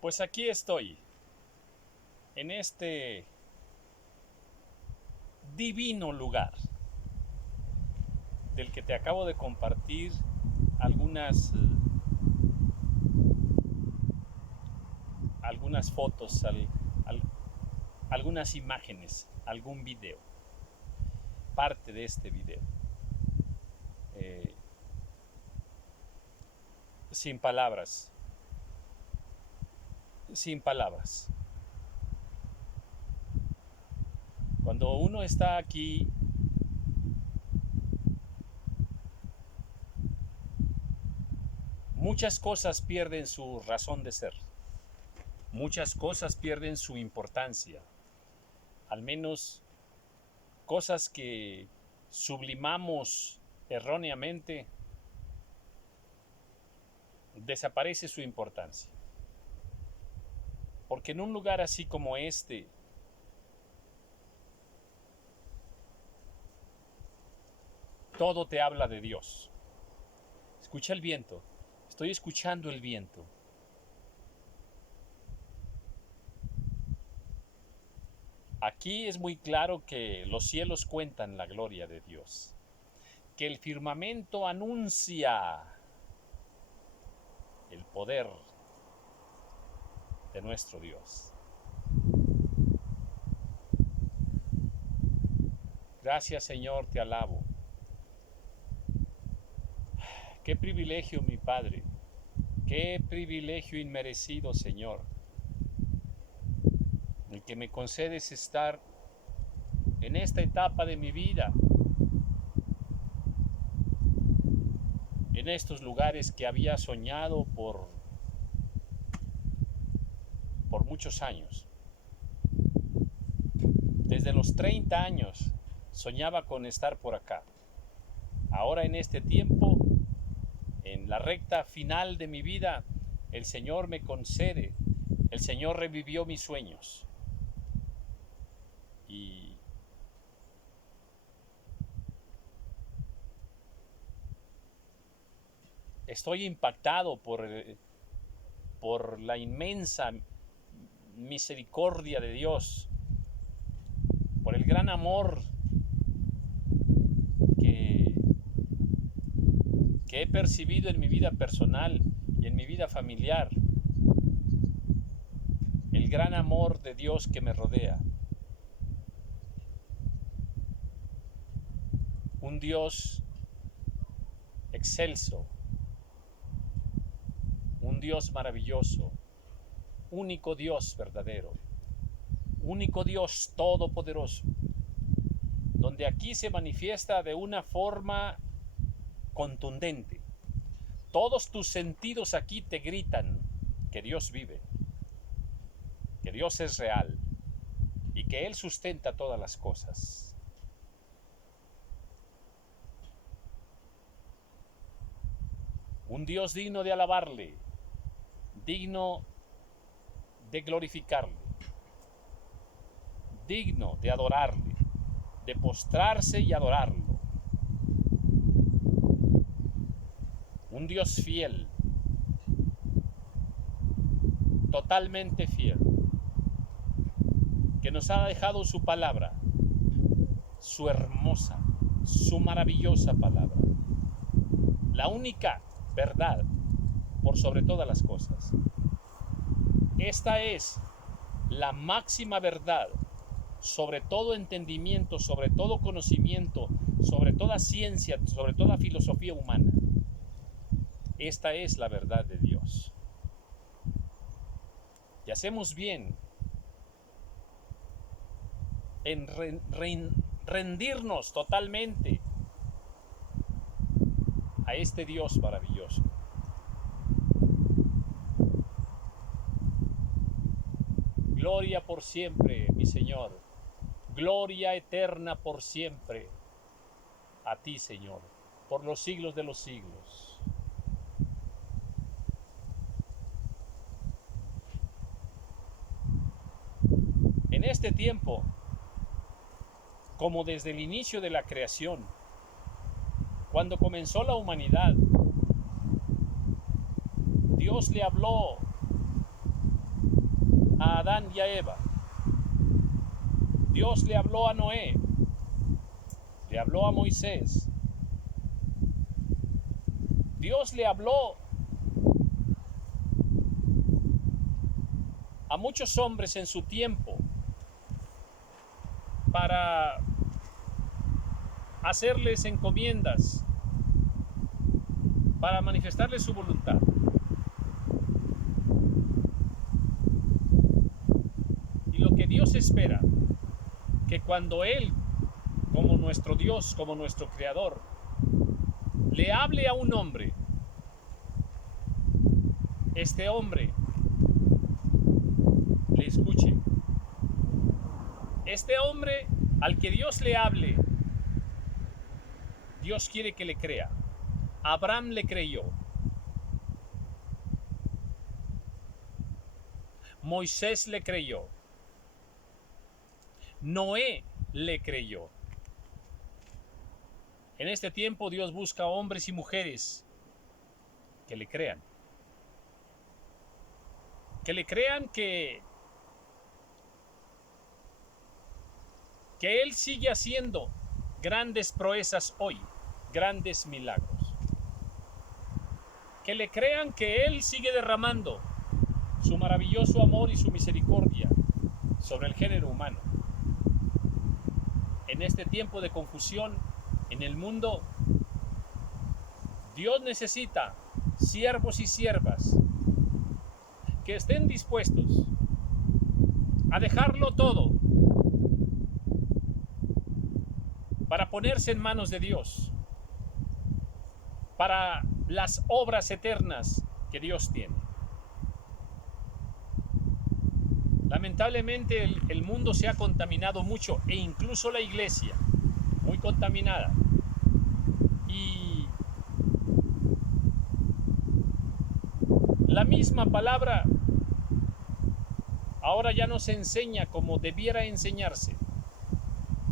Pues aquí estoy, en este divino lugar del que te acabo de compartir algunas, algunas fotos, algunas imágenes, algún video, parte de este video. Eh, sin palabras, sin palabras. Cuando uno está aquí, muchas cosas pierden su razón de ser. Muchas cosas pierden su importancia. Al menos cosas que sublimamos erróneamente, desaparece su importancia. Porque en un lugar así como este, todo te habla de Dios. Escucha el viento. Estoy escuchando el viento. Aquí es muy claro que los cielos cuentan la gloria de Dios, que el firmamento anuncia el poder de nuestro Dios. Gracias, Señor, te alabo. Qué privilegio, mi Padre. Qué privilegio inmerecido, Señor, el que me concedes estar en esta etapa de mi vida, en estos lugares que había soñado por muchos años. Desde los 30 años soñaba con estar por acá. Ahora en este tiempo, en la recta final de mi vida, el Señor me concede, el Señor revivió mis sueños. Y estoy impactado por la inmensa misericordia de Dios, por el gran amor que he percibido en mi vida personal y en mi vida familiar, el gran amor de Dios que me rodea. Un Dios excelso, un Dios maravilloso, único Dios verdadero, único Dios todopoderoso, donde aquí se manifiesta de una forma contundente. Todos tus sentidos aquí te gritan que Dios vive, que Dios es real y que Él sustenta todas las cosas. Un Dios digno de alabarle, digno de glorificarle, digno de adorarle, de postrarse y adorarlo. Un Dios fiel, totalmente fiel, que nos ha dejado su palabra, su hermosa, su maravillosa palabra, la única verdad por sobre todas las cosas. Esta es la máxima verdad sobre todo entendimiento, sobre todo conocimiento, sobre toda ciencia, sobre toda filosofía humana. Esta es la verdad de Dios. Y hacemos bien en rendirnos totalmente a este Dios maravilloso. Gloria por siempre, mi Señor. Gloria eterna por siempre a ti, Señor, por los siglos de los siglos. En este tiempo, como desde el inicio de la creación, cuando comenzó la humanidad, Dios le habló a Adán y a Eva. Dios le habló a Noé, le habló a Moisés. Dios le habló a muchos hombres en su tiempo para hacerles encomiendas, para manifestarles su voluntad. Y lo que Dios espera, que cuando Él, como nuestro Dios, como nuestro Creador, le hable a un hombre, este hombre le escuche. Este hombre al que Dios le hable, Dios quiere que le crea. Abraham le creyó. Moisés le creyó. Noé le creyó. En este tiempo Dios busca hombres y mujeres que le crean. Que le crean que Él sigue haciendo grandes proezas hoy, grandes milagros. Que le crean que Él sigue derramando su maravilloso amor y su misericordia sobre el género humano. En este tiempo de confusión en el mundo, Dios necesita siervos y siervas que estén dispuestos a dejarlo todo para ponerse en manos de Dios, para las obras eternas que Dios tiene. Lamentablemente el mundo se ha contaminado mucho, e incluso la iglesia, muy contaminada. Y la misma palabra ahora ya no se enseña como debiera enseñarse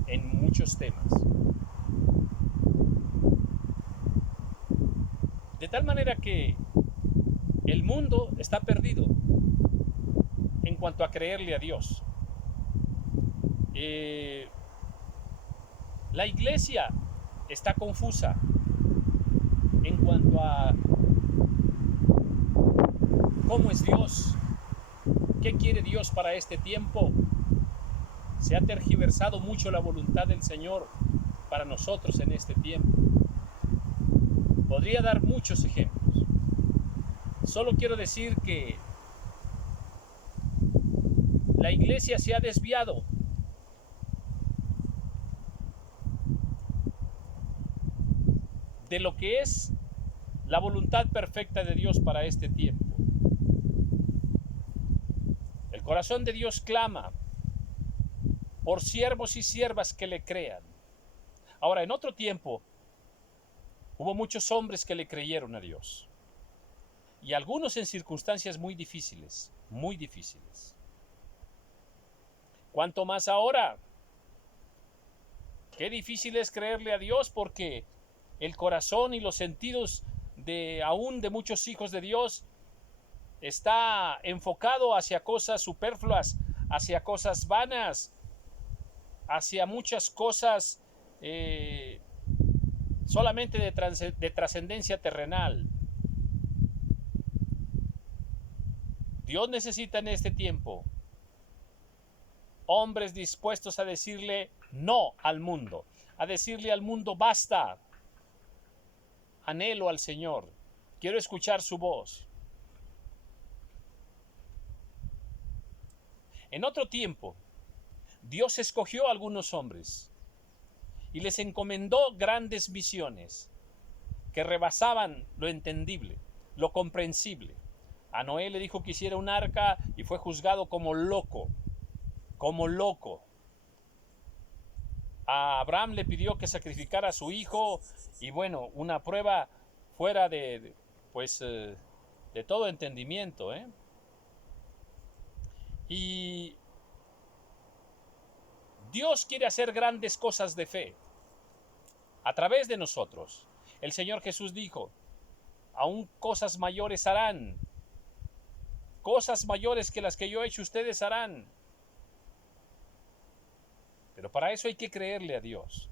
en muchos temas. De tal manera que el mundo está perdido en cuanto a creerle a Dios. La iglesia está confusa en cuanto a cómo es Dios, qué quiere Dios para este tiempo. Se ha tergiversado mucho la voluntad del Señor para nosotros en este tiempo. Podría dar muchos ejemplos. Solo quiero decir que la iglesia se ha desviado de lo que es la voluntad perfecta de Dios para este tiempo. El corazón de Dios clama por siervos y siervas que le crean. Ahora, en otro tiempo, hubo muchos hombres que le creyeron a Dios. Y algunos en circunstancias muy difíciles, muy difíciles. ¿Cuánto más ahora? Qué difícil es creerle a Dios, porque el corazón y los sentidos aún de muchos hijos de Dios está enfocado hacia cosas superfluas, hacia cosas vanas, hacia muchas cosas solamente de trascendencia terrenal. Dios necesita en este tiempo hombres dispuestos a decirle no al mundo, a decirle al mundo basta. Anhelo al Señor, quiero escuchar su voz. En otro tiempo, Dios escogió a algunos hombres y les encomendó grandes misiones que rebasaban lo entendible, lo comprensible. A Noé le dijo que hiciera un arca y fue juzgado como loco, como loco. A Abraham le pidió que sacrificara a su hijo, y bueno, una prueba fuera de todo entendimiento, Y Dios quiere hacer grandes cosas de fe a través de nosotros. El Señor Jesús dijo: aún cosas mayores harán, cosas mayores que las que yo he hecho ustedes harán. Pero para eso hay que creerle a Dios.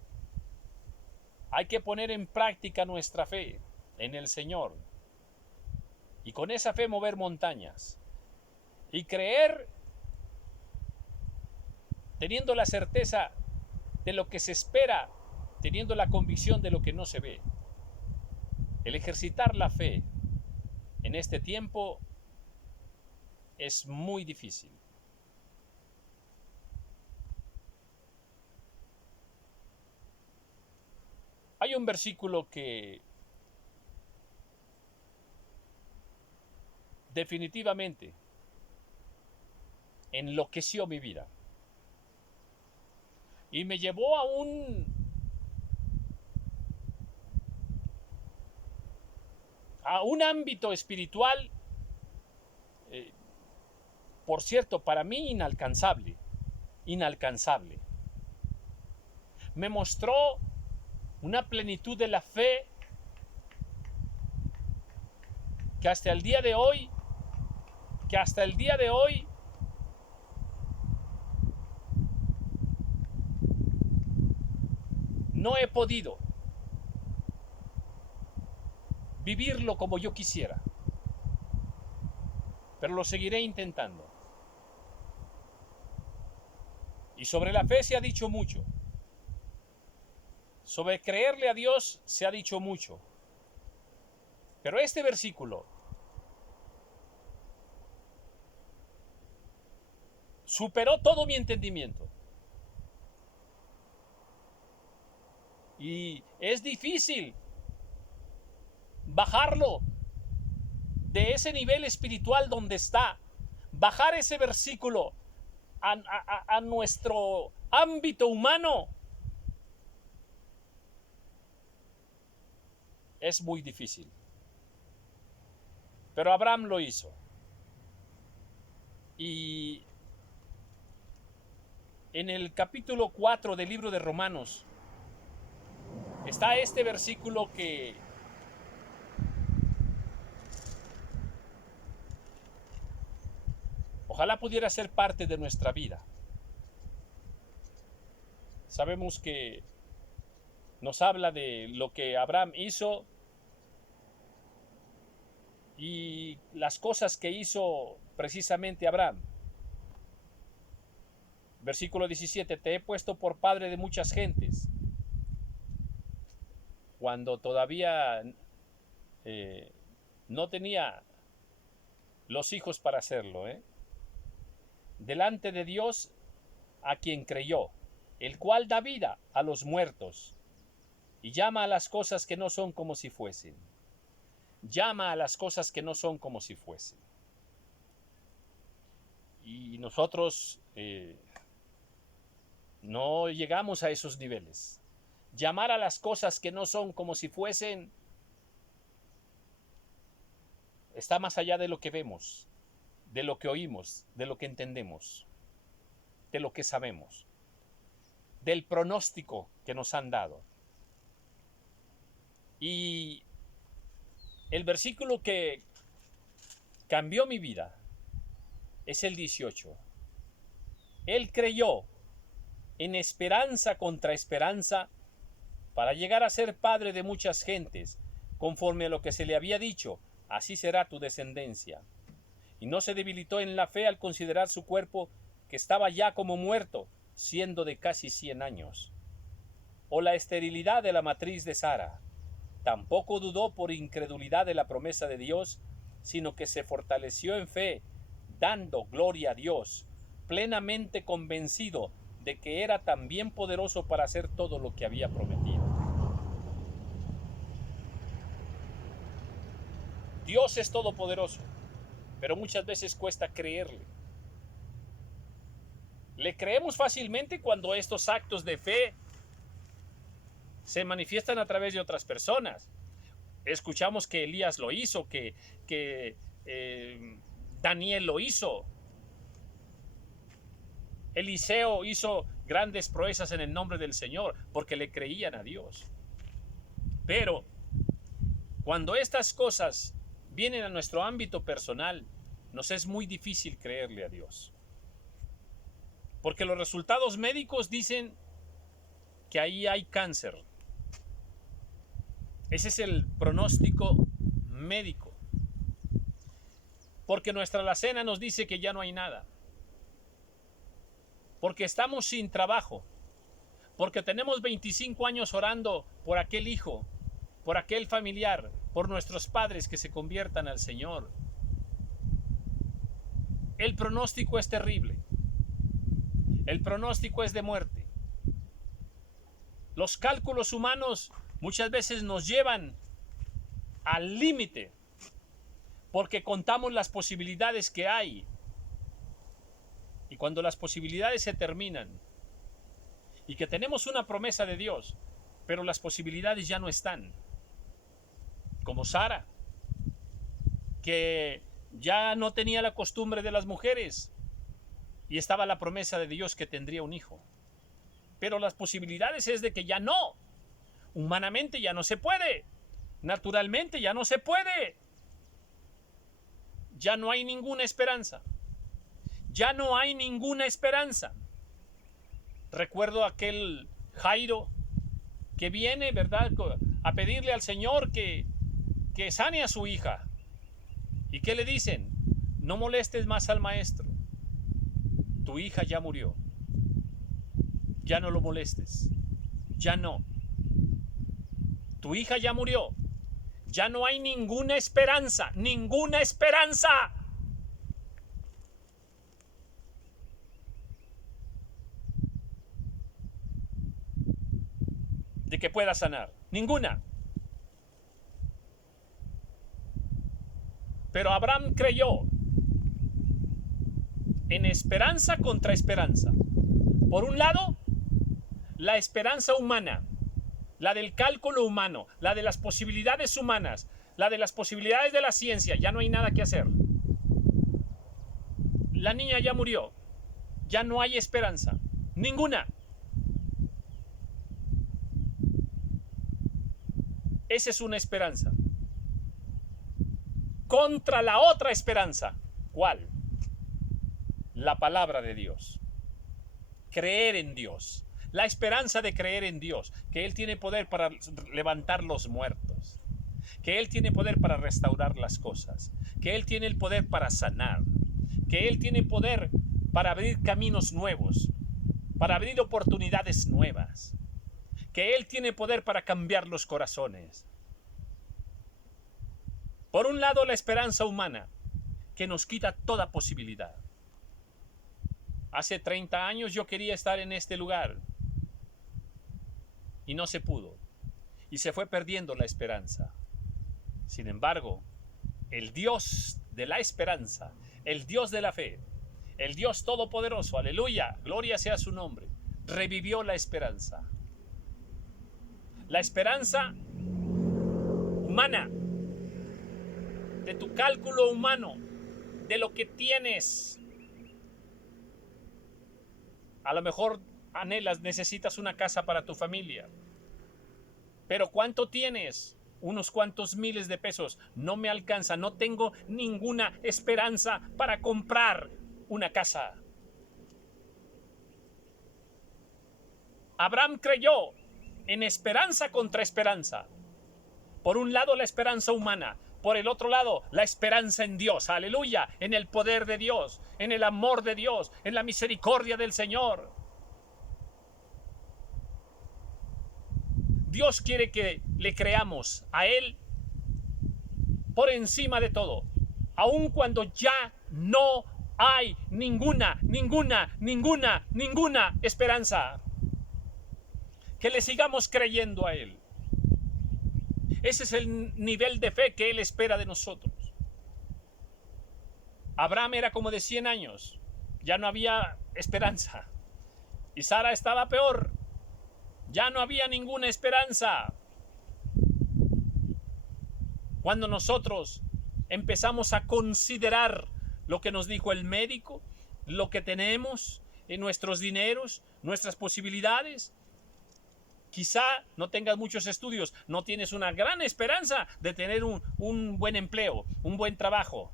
Hay que poner en práctica nuestra fe en el Señor. Y con esa fe mover montañas. Y creer teniendo la certeza de lo que se espera, teniendo la convicción de lo que no se ve. El ejercitar la fe en este tiempo es muy difícil. Hay un versículo que definitivamente enloqueció mi vida y me llevó a un ámbito espiritual, por cierto, para mí inalcanzable. Me mostró una plenitud de la fe que hasta el día de hoy no he podido vivirlo como yo quisiera, pero lo seguiré intentando. Y sobre la fe se ha dicho mucho. Sobre creerle a Dios se ha dicho mucho. Pero este versículo superó todo mi entendimiento. Y es difícil bajarlo de ese nivel espiritual donde está, bajar ese versículo a nuestro ámbito humano. Es muy difícil. Pero Abraham lo hizo. Y en el capítulo 4 del libro de Romanos está este versículo que ojalá pudiera ser parte de nuestra vida. Sabemos que nos habla de lo que Abraham hizo y las cosas que hizo precisamente Abraham. Versículo 17, te he puesto por padre de muchas gentes. Cuando todavía no tenía los hijos para hacerlo, delante de Dios a quien creyó, el cual da vida a los muertos y llama a las cosas que no son como si fuesen. Llama a las cosas que no son como si fuesen. Y nosotros no llegamos a esos niveles. Llamar a las cosas que no son como si fuesen está más allá de lo que vemos, de lo que oímos, de lo que entendemos, de lo que sabemos, del pronóstico que nos han dado. Y el versículo que cambió mi vida es el 18. Él creyó en esperanza contra esperanza para llegar a ser padre de muchas gentes, conforme a lo que se le había dicho, así será tu descendencia. Y no se debilitó en la fe al considerar su cuerpo, que estaba ya como muerto, siendo de casi 100 años. O la esterilidad de la matriz de Sara. Tampoco dudó por incredulidad de la promesa de Dios, sino que se fortaleció en fe, dando gloria a Dios, plenamente convencido de que era también poderoso para hacer todo lo que había prometido. Dios es todopoderoso, pero muchas veces cuesta creerle. Le creemos fácilmente cuando estos actos de fe se manifiestan a través de otras personas. Escuchamos que Elías lo hizo, que Daniel lo hizo. Eliseo hizo grandes proezas en el nombre del Señor porque le creían a Dios. Pero cuando estas cosas vienen a nuestro ámbito personal, nos es muy difícil creerle a Dios. Porque los resultados médicos dicen que ahí hay cáncer. Ese es el pronóstico médico. Porque nuestra alacena nos dice que ya no hay nada. Porque estamos sin trabajo. Porque tenemos 25 años orando por aquel hijo, por aquel familiar, por nuestros padres que se conviertan al Señor. El pronóstico es terrible. El pronóstico es de muerte. Los cálculos humanos muchas veces nos llevan al límite porque contamos las posibilidades que hay. Y cuando las posibilidades se terminan y que tenemos una promesa de Dios, pero las posibilidades ya no están. Como Sara, que ya no tenía la costumbre de las mujeres y estaba la promesa de Dios que tendría un hijo. Pero las posibilidades es de que ya no. Humanamente ya no se puede. Naturalmente ya no se puede. Ya no hay ninguna esperanza. Ya no hay ninguna esperanza. Recuerdo aquel Jairo que viene, ¿verdad?, a pedirle al Señor que sane a su hija. ¿Y qué le dicen? No molestes más al maestro. Tu hija ya murió. Ya no lo molestes. Ya no. Tu hija ya murió. Ya no hay ninguna esperanza. Ninguna esperanza. De que pueda sanar. Ninguna. Pero Abraham creyó en esperanza contra esperanza. Por un lado, la esperanza humana, la del cálculo humano, la de las posibilidades humanas, la de las posibilidades de la ciencia. Ya no hay nada que hacer. La niña ya murió. Ya no hay esperanza. Ninguna. Esa es una esperanza. Contra la otra esperanza. ¿Cuál? La palabra de Dios. Creer en Dios. La esperanza de creer en Dios. Que Él tiene poder para levantar los muertos. Que Él tiene poder para restaurar las cosas. Que Él tiene el poder para sanar. Que Él tiene poder para abrir caminos nuevos. Para abrir oportunidades nuevas. Que Él tiene poder para cambiar los corazones. Por un lado, la esperanza humana, que nos quita toda posibilidad. Hace 30 años yo quería estar en este lugar y no se pudo. Y se fue perdiendo la esperanza. Sin embargo, el Dios de la esperanza, el Dios de la fe, el Dios todopoderoso, aleluya, gloria sea su nombre, revivió la esperanza. La esperanza humana, de tu cálculo humano, de lo que tienes. A lo mejor anhelas, necesitas una casa para tu familia. Pero ¿cuánto tienes? Unos cuantos miles de pesos. No me alcanza, no tengo ninguna esperanza para comprar una casa. Abraham creyó en esperanza contra esperanza. Por un lado, la esperanza humana. Por el otro lado, la esperanza en Dios. Aleluya. En el poder de Dios. En el amor de Dios. En la misericordia del Señor. Dios quiere que le creamos a Él por encima de todo. Aun cuando ya no hay ninguna esperanza. Que le sigamos creyendo a Él. Ese es el nivel de fe que Él espera de nosotros. Abraham era como de 100 años. Ya no había esperanza. Y Sara estaba peor. Ya no había ninguna esperanza. Cuando nosotros empezamos a considerar lo que nos dijo el médico, lo que tenemos en nuestros dineros, nuestras posibilidades, quizá no tengas muchos estudios, no tienes una gran esperanza de tener un buen empleo, un buen trabajo.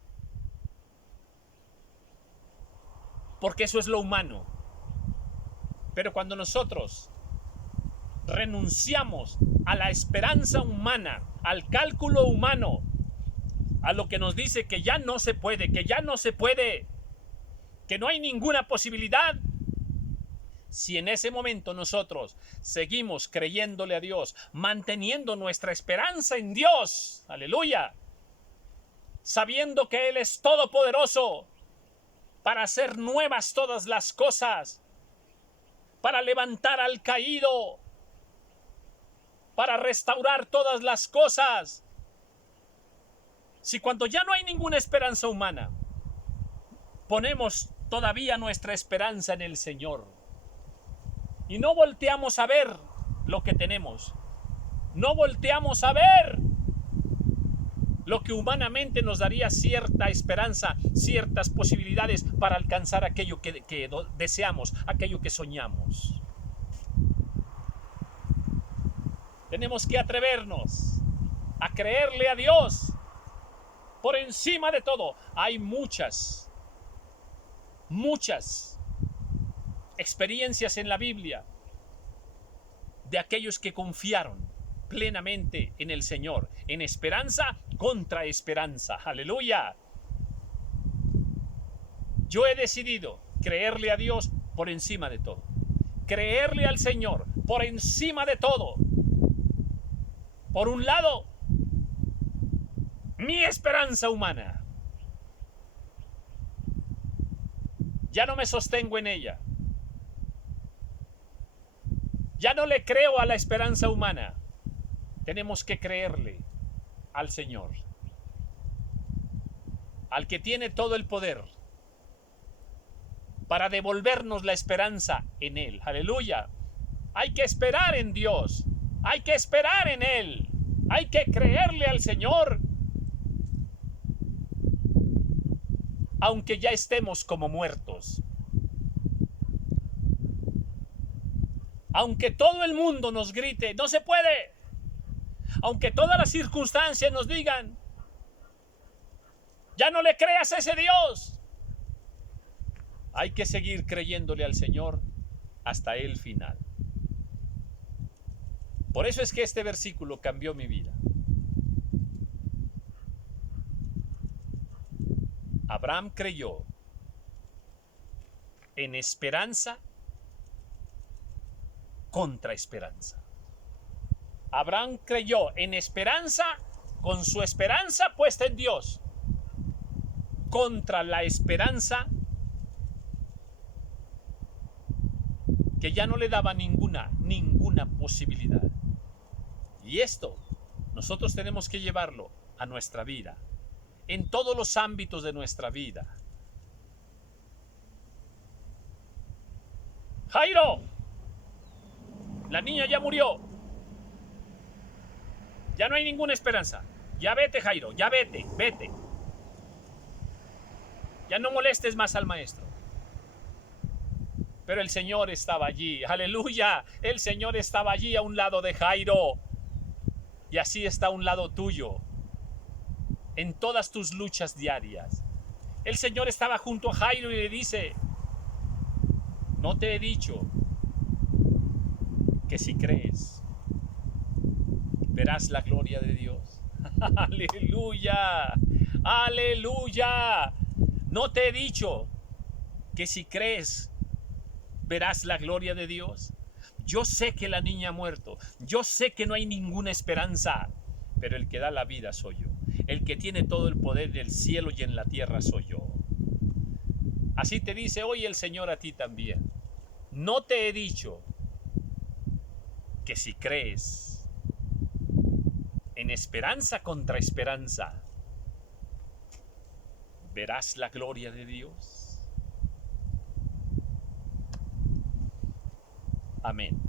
porque eso es lo humano. Pero cuando nosotros renunciamos a la esperanza humana, al cálculo humano, a lo que nos dice que ya no se puede, que no hay ninguna posibilidad, si en ese momento nosotros seguimos creyéndole a Dios, manteniendo nuestra esperanza en Dios, aleluya, sabiendo que Él es todopoderoso para hacer nuevas todas las cosas, para levantar al caído, para restaurar todas las cosas. Si cuando ya no hay ninguna esperanza humana, ponemos todavía nuestra esperanza en el Señor y no volteamos a ver lo que tenemos, no volteamos a ver lo que humanamente nos daría cierta esperanza, ciertas posibilidades para alcanzar aquello que deseamos, aquello que soñamos. Tenemos que atrevernos a creerle a Dios por encima de todo. Hay muchas experiencias en la Biblia de aquellos que confiaron plenamente en el Señor, en esperanza contra esperanza. Aleluya. Yo he decidido creerle a Dios por encima de todo, creerle al Señor por encima de todo. Por un lado, mi esperanza humana. Ya no me sostengo en ella. Ya no le creo a la esperanza humana. Tenemos que creerle al Señor, al que tiene todo el poder para devolvernos la esperanza en Él. Aleluya. Hay que esperar en Dios. Hay que esperar en Él. Hay que creerle al Señor, aunque ya estemos como muertos. Aunque todo el mundo nos grite, no se puede. Aunque todas las circunstancias nos digan, ya no le creas a ese Dios. Hay que seguir creyéndole al Señor hasta el final. Por eso es que este versículo cambió mi vida. Abraham creyó en esperanza contra esperanza. Abraham creyó en esperanza con su esperanza puesta en Dios, contra la esperanza que ya no le daba ninguna posibilidad. Y esto nosotros tenemos que llevarlo a nuestra vida, en todos los ámbitos de nuestra vida. Jairo, la niña ya murió. Ya no hay ninguna esperanza. Ya vete, Jairo, ya vete. Ya no molestes más al maestro. Pero el Señor estaba allí. Aleluya. El Señor estaba allí a un lado de Jairo. Y así está a un lado tuyo. En todas tus luchas diarias. El Señor estaba junto a Jairo y le dice, ¿no te he dicho que si crees, verás la gloria de Dios? Aleluya. Aleluya. ¿No te he dicho que si crees, verás la gloria de Dios? Yo sé que la niña ha muerto. Yo sé que no hay ninguna esperanza. Pero el que da la vida soy yo. El que tiene todo el poder del cielo y en la tierra soy yo. Así te dice hoy el Señor a ti también. No te he dicho que si crees en esperanza contra esperanza, verás la gloria de Dios. Amén.